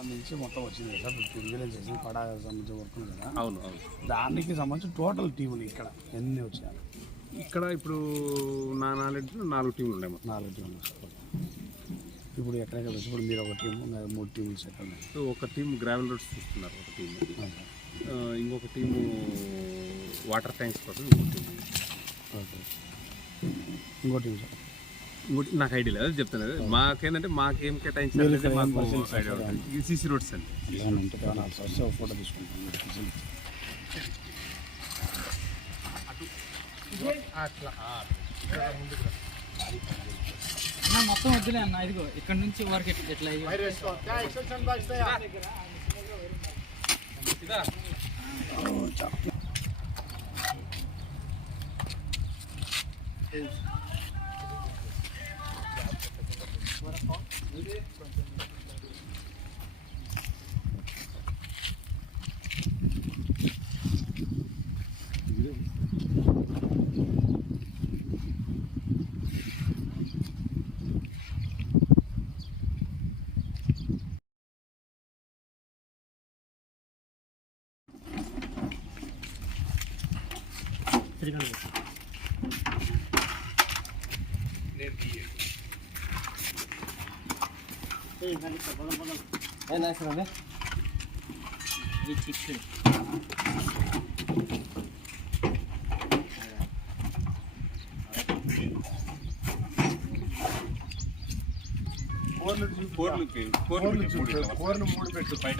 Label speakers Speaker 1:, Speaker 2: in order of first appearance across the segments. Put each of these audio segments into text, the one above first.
Speaker 1: సంబంధించి మొత్తం వచ్చింది కదా. ఫిఫ్టీన్ విలేజ్ చేసి పడా సంబంధించి వర్క్ ఉంది కదా.
Speaker 2: అవును అవును.
Speaker 1: దానికి సంబంధించి టోటల్ టీములు ఇక్కడ ఎన్ని వచ్చాయి
Speaker 2: ఇక్కడ ఇప్పుడు నా నాలెడ్జ్ నాలుగు టీంలు ఉన్నాయి మొత్తం.
Speaker 1: నాలుగు టీములు ఇప్పుడు ఎక్కడెక్కడ వచ్చి? ఇప్పుడు మీరు ఒక టీము ఇంకా మూడు టీములు ఎక్కడ ఉన్నాయి?
Speaker 2: సో ఒక టీం గ్రావెల్ రోడ్స్ చూస్తున్నారు ఒక టీం ఇంకొక టీము వాటర్ ట్యాంక్స్ కోసం ఇంకొక టీం
Speaker 1: ఓకే. ఇంకో టీం సార్
Speaker 2: ఇంకోటి నాకు ఐడియా లేదు చెప్తాను. అది. మాకేంటంటే మాకేం కేటాయించారు మాకు ఐడియా ఉంటుంది. ఇది సీసీ రోడ్స్ అండి.
Speaker 1: ఫోటో తీసుకుంటాను.
Speaker 3: మొత్తం వద్దులే అన్న. ఇదిగో ఇక్కడ నుంచి వరకు ఎట్లా ఎట్లా అయ్యి ఇది చిక్కు
Speaker 2: కోర్లు కోర్లు కోర్లు మూడు పెట్టు బయట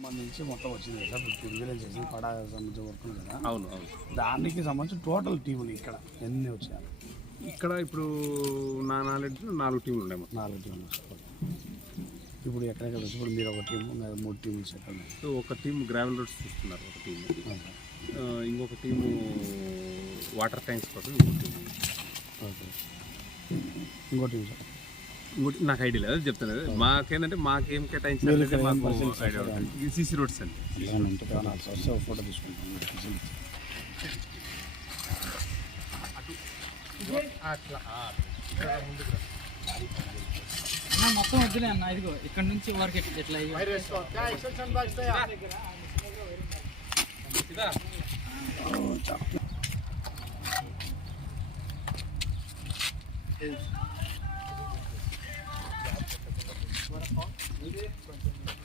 Speaker 1: సంబంధించి మొత్తం వచ్చింది కదా ఫిఫ్టీన్ విలేజ్ చేసి పడా సంబంధించి వర్క్ ఉంది కదా.
Speaker 2: అవును అవును.
Speaker 1: దానికి సంబంధించి టోటల్ టీములు ఇక్కడ ఎన్ని వచ్చాయి?
Speaker 2: ఇక్కడ ఇప్పుడు నా నాలెడ్జ్ నాలుగు టీంలు ఉన్నాయి మొత్తం.
Speaker 1: నాలుగు టీములు ఇప్పుడు ఎక్కడెక్కడ ఇప్పుడు మీరు ఒక టీము ఇంకా మూడు టీములు
Speaker 2: సో ఒక టీం గ్రావెల్ రోడ్స్ చూస్తున్నారు ఒక టీం ఇంకొక టీము వాటర్ ట్యాంక్స్ కోసం ఇంకొక టీం
Speaker 1: ఓకే. ఇంకో టీం సార్
Speaker 2: నాకు ఐడియా లేదు చెప్తాను. అది. మాకేంటంటే మాకేం కేటాయించారు సీసీ రోడ్స్ అండి
Speaker 1: ఫోటో తీసుకుంటాను
Speaker 3: అన్న మొత్తం వద్దులే అన్న ఇదిగో ఇక్కడ నుంచి వరకు ఎట్లా ఎట్లా అయ్యి
Speaker 1: ఓ, చాలా.